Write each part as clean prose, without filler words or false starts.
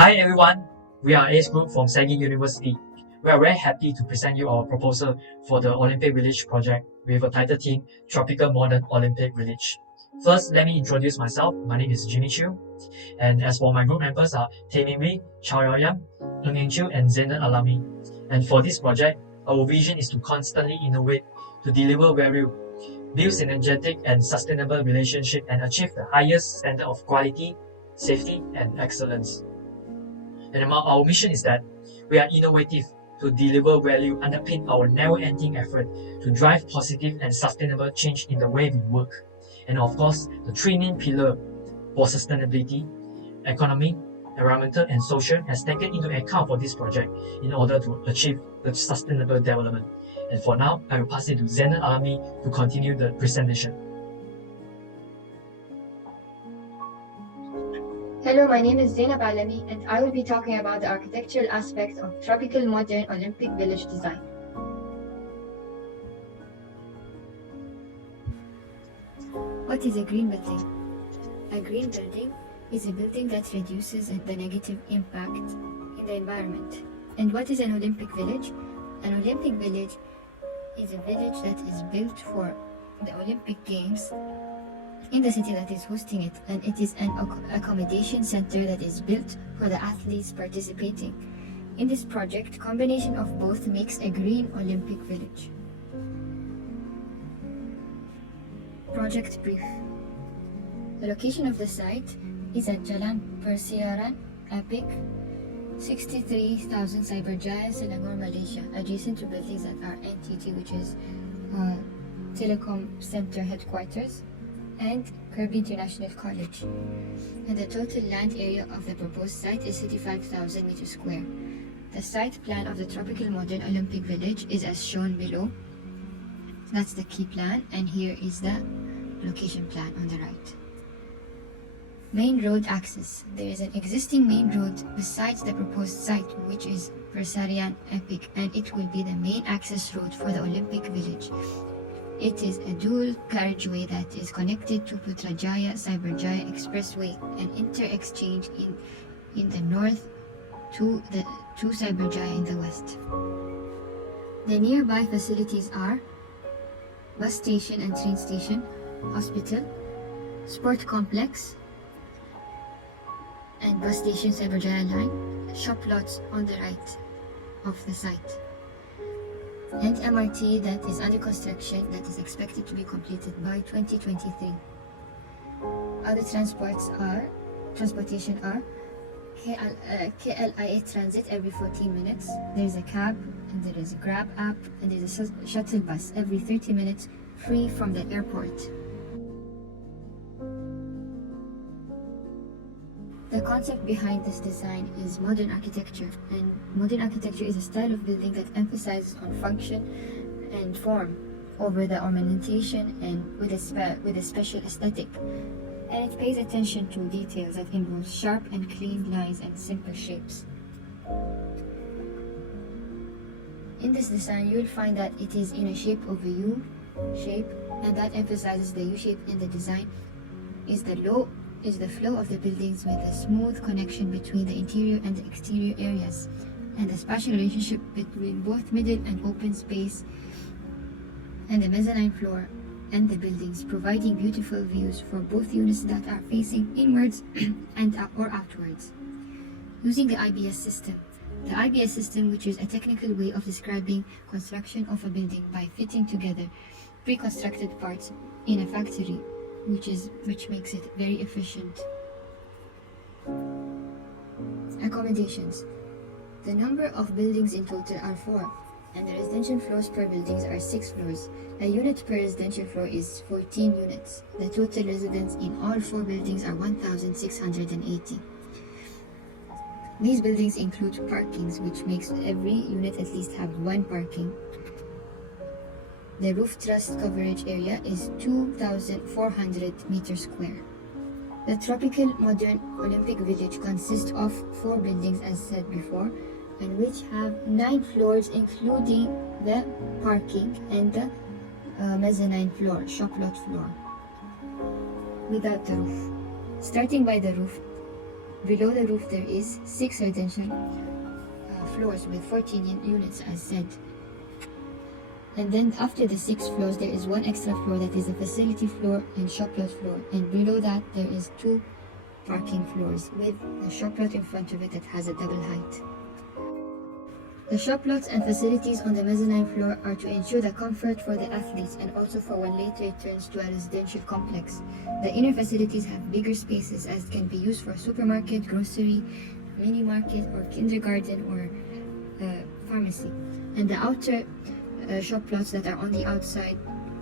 Hi everyone, we are ACE Group from Sagi University. We are very happy to present you our proposal for the Olympic Village project with a title theme, Tropical Modern Olympic Village. First, let me introduce myself. My name is Jimmy Chiu, and as for my group members are Tae Wei, Chow Yao Yang, Ng Eng Chiu, and Zainal Alami. And for this project, our vision is to constantly innovate, to deliver value, build synergetic and sustainable relationship, and achieve the highest standard of quality, safety, and excellence. And our mission is that we are innovative to deliver value, underpin our never-ending effort to drive positive and sustainable change in the way we work. And of course, the three main pillars for sustainability, economy, environmental, and social has taken into account for this project in order to achieve the sustainable development. And for now, I will pass it to Zainal Alami to continue the presentation. Hello, my name is Zainab Alami, and I will be talking about the architectural aspects of tropical modern Olympic village design. What is a green building? A green building is a building that reduces the negative impact in the environment. And what is an Olympic village? An Olympic village is a village that is built for the Olympic Games in the city that is hosting it, and it is an accommodation center that is built for the athletes participating. In this project, combination of both makes a green Olympic village. Project brief. The location of the site is at Jalan Persiaran, Epic, 63,000 Cyberjaya, Selangor, Malaysia, adjacent to buildings that are NTT, which is Telecom Center headquarters, and Kirby International College. And the total land area of the proposed site is 35,000 meters square. The site plan of the Tropical Modern Olympic Village is as shown below. That's the key plan, and here is the location plan on the right. Main road access. There is an existing main road besides the proposed site, which is Persarian Epic, and it will be the main access road for the Olympic Village. It is a dual carriageway that is connected to Putrajaya Cyberjaya Expressway, an inter-exchange in the north to Cyberjaya in the west. The nearby facilities are bus station and train station, hospital, sport complex, and bus station Cyberjaya line, shop lots on the right of the site, and MRT that is under construction that is expected to be completed by 2023. Other transportation are KLIA transit every 14 minutes. There is a cab, and there is a Grab app, and there is a shuttle bus every 30 minutes, free from the airport. The concept behind this design is modern architecture, and modern architecture is a style of building that emphasizes on function and form over the ornamentation and with a special aesthetic. And it pays attention to details that involve sharp and clean lines and simple shapes. In this design, you will find that it is in a shape of a U shape, and that emphasizes the U shape in the design is the flow of the buildings with a smooth connection between the interior and the exterior areas, and the spatial relationship between both middle and open space and the mezzanine floor and the buildings, providing beautiful views for both units that are facing inwards and or outwards. Using the IBIS system. The IBIS system, which is a technical way of describing construction of a building by fitting together pre-constructed parts in a factory, which makes it very efficient. Accommodations. The number of buildings in total are 4, and the residential floors per buildings are 6 floors. A unit per residential floor is 14 units. The total residents in all 4 buildings are 1,680. These buildings include parkings, which makes every unit at least have 1 parking. The roof truss coverage area is 2,400 meters square. The Tropical Modern Olympic Village consists of 4 buildings, as said before, and which have 9 floors, including the parking and the mezzanine floor, shop lot floor, without the roof. Starting by the roof, Below the roof there is 6 residential floors with 14 units as said. And then after the 6 floors there is one extra floor that is a facility floor and shop lot floor, and below that there is 2 parking floors with a shop lot in front of it that has a double height. The shop lots and facilities on the mezzanine floor are to ensure the comfort for the athletes and also for when later it turns to a residential complex. The inner facilities have bigger spaces as can be used for supermarket, grocery, mini market or kindergarten or pharmacy. And the outer shop lots that are on the outside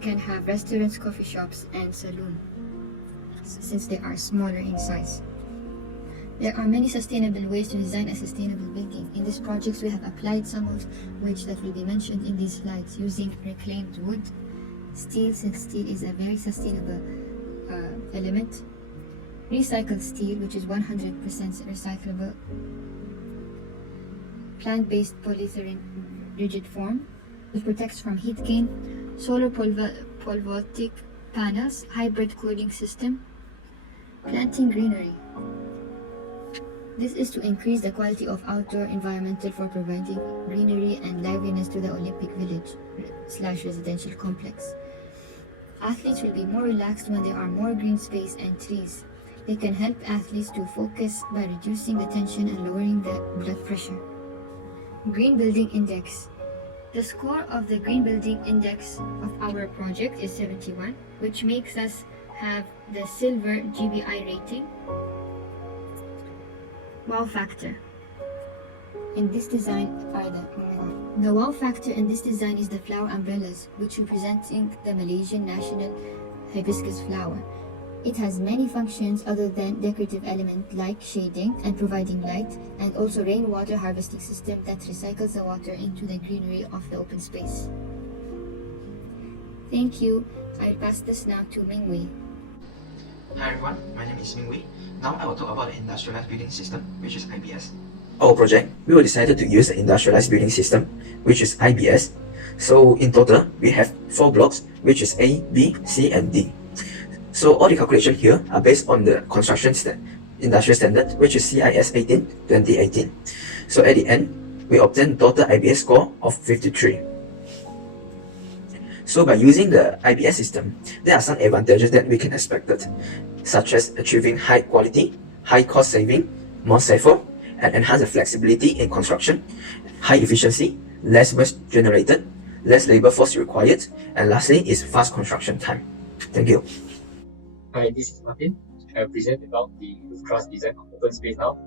can have restaurants, coffee shops and saloon since they are smaller in size. There are many sustainable ways to design a sustainable building. In these projects, we have applied some of which that will be mentioned in these slides using reclaimed wood, steel, since steel is a very sustainable element, recycled steel, which is 100% recyclable, plant-based polyethylene rigid form, which protects from heat gain, solar photovoltaic panels, hybrid cooling system, planting greenery. This is to increase the quality of outdoor environmental for providing greenery and liveliness to the Olympic Village / residential complex. Athletes will be more relaxed when there are more green space and trees. They can help athletes to focus by reducing the tension and lowering the blood pressure. Green Building Index. The score of the Green Building Index of our project is 71, which makes us have the silver GBI rating. Wow factor in this design are the wow factor in this design is the flower umbrellas, which representing the Malaysian national hibiscus flower. It has many functions other than decorative element like shading and providing light, and also rainwater harvesting system that recycles the water into the greenery of the open space. Thank you. I'll pass this now to Mingwei. Hi everyone, my name is Mingwei. Now I will talk about the Industrialized Building System, which is IBS. Our project, we were decided to use the Industrialized Building System, which is IBS. So in total, we have 4 blocks, which is A, B, C and D. So all the calculations here are based on the construction industrial standard, which is CIS 18, 2018. So at the end, we obtained total IBS score of 53. So by using the IBS system, there are some advantages that we can expect, such as achieving high quality, high cost saving, more safer, and enhance the flexibility in construction, high efficiency, less waste generated, less labor force required, and lastly is fast construction time. Thank you. Hi, this is Martin. I will present about the roof truss design of open space now.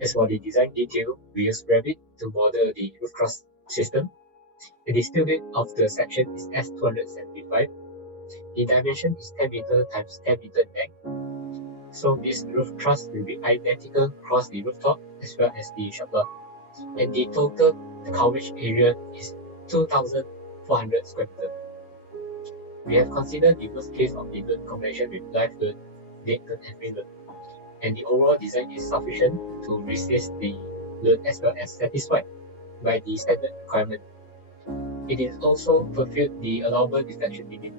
As for the design detail, we use Revit to model the roof truss system. The steel width of the section is S275. The dimension is 10 meter times 10 meter in length. So this roof truss will be identical across the rooftop as well as the shop lot. And the total coverage area is 2,400 square meters. We have considered the worst case of the load combination with live load, dead load and real load. And the overall design is sufficient to resist the load as well as satisfied by the standard requirement. It is also fulfilled the allowable deflection limit.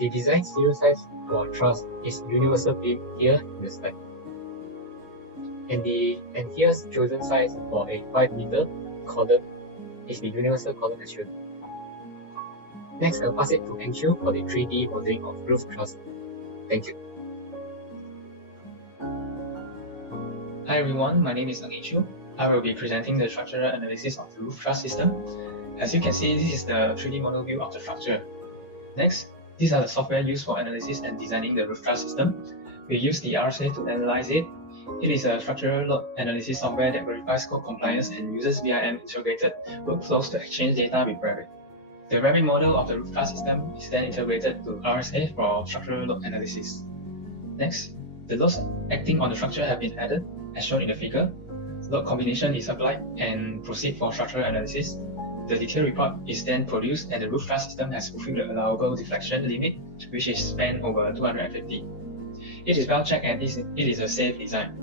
The design steel size for truss is universal beam here in the slide. And here's chosen size for a 5 meter column is the universal column as shown. Next, I'll pass it to Anshu for the 3D modeling of roof truss. Thank you. Hi everyone, my name is Anshu. I will be presenting the structural analysis of the roof truss system. As you can see, this is the 3D model view of the structure. Next, these are the software used for analysis and designing the roof truss system. We use the RSA to analyze it. It is a structural load analysis software that verifies code compliance and uses VIM integrated workflows to exchange data with Revit. The Revit model of the roof truss system is then integrated to RSA for structural load analysis. Next, the loads acting on the structure have been added, as shown in the figure. Load combination is applied and proceed for structural analysis. The detailed report is then produced and the roof truss system has fulfilled the allowable deflection limit, which is span over 250. It is well checked and it is a safe design.